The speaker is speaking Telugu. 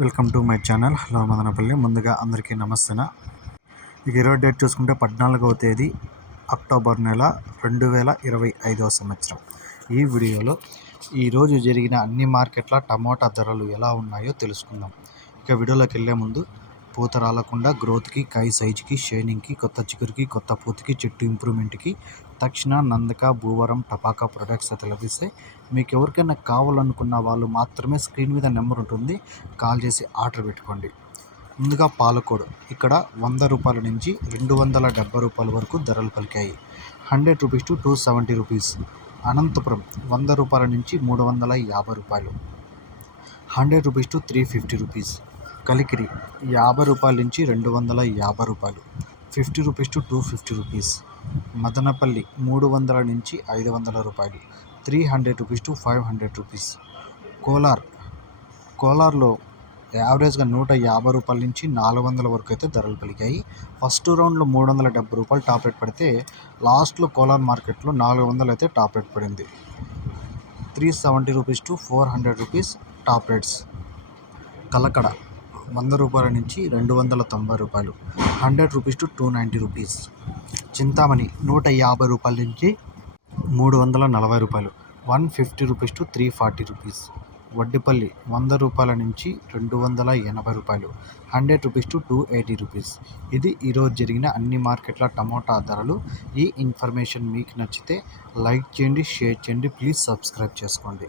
Welcome to my channel. Hello Madanapalli. ముందుగా అందరికీ నమస్తేనా? ఇక ఇరవై డేట్ చూసుకుంటే పద్నాలుగవ తేదీ అక్టోబర్ నెల రెండు వేల ఇరవై ఐదవ సంవత్సరం. ఈ వీడియోలో ఈరోజు జరిగిన అన్ని మార్కెట్ల టమోటా ధరలు ఎలా ఉన్నాయో తెలుసుకుందాం. ఇక వీడియోలోకి వెళ్ళే ముందు పూత రాలకుండా గ్రోత్కి కాయ సైజుకి షైనింగ్కి కొత్త చిగురికి కొత్త పూతకి చెట్టు ఇంప్రూవ్మెంట్కి తక్షణ నందక భూవరం టపాకా ప్రొడక్ట్స్ అయితే లభిస్తాయి మీకు ఎవరికైనా కావాలనుకున్న వాళ్ళు మాత్రమే స్క్రీన్ మీద నెంబర్ ఉంటుంది. కాల్ చేసి ఆర్డర్ పెట్టుకోండి. ముందుగా పాలకోడు. ఇక్కడ వంద రూపాయల నుంచి రెండు వందల డెబ్బై రూపాయల వరకు ధరలు పలికాయి. Hundred rupees to two seventy rupees. Anantapuram వంద రూపాయల నుంచి మూడు వందల యాభై రూపాయలు. Hundred rupees to three fifty rupees. Kalikiri యాభై రూపాయల నుంచి రెండు వందల యాభై రూపాయలు. Fifty rupees to two fifty rupees. Madanapalli మూడు వందల నుంచి ఐదు వందల రూపాయలు. Three hundred rupees to five hundred rupees. Kolar కోలార్లో యావరేజ్గా నూట యాభై రూపాయల నుంచి నాలుగు వందల వరకు అయితే ధరలు పెరిగాయి. ఫస్ట్ రౌండ్లో మూడు వందల డెబ్బై రూపాయలు టాప్ రేట్ పడితే లాస్ట్లో కోలార్ మార్కెట్లో నాలుగు వందలు అయితే టాప్ రేట్ పడింది. Three seventy rupees to four hundred rupees top rates. Kalakada వంద రూపాయల నుంచి రెండు వందల తొంభై రూపాయలు. Hundred rupees to two ninety rupees. Chintamani నూట యాభై రూపాయల నుంచి మూడు వందల నలభై రూపాయలు. One fifty rupees to three forty rupees. Vaddipalli వంద రూపాయల నుంచి రెండు వందల ఎనభై రూపాయలు. Hundred rupees to two eighty rupees. ఇది ఈరోజు జరిగిన అన్ని మార్కెట్ల టమోటా ధరలు. ఈ ఇన్ఫర్మేషన్ మీకు నచ్చితే లైక్ చేయండి షేర్ చేయండి. ప్లీజ్ సబ్స్క్రైబ్ చేసుకోండి.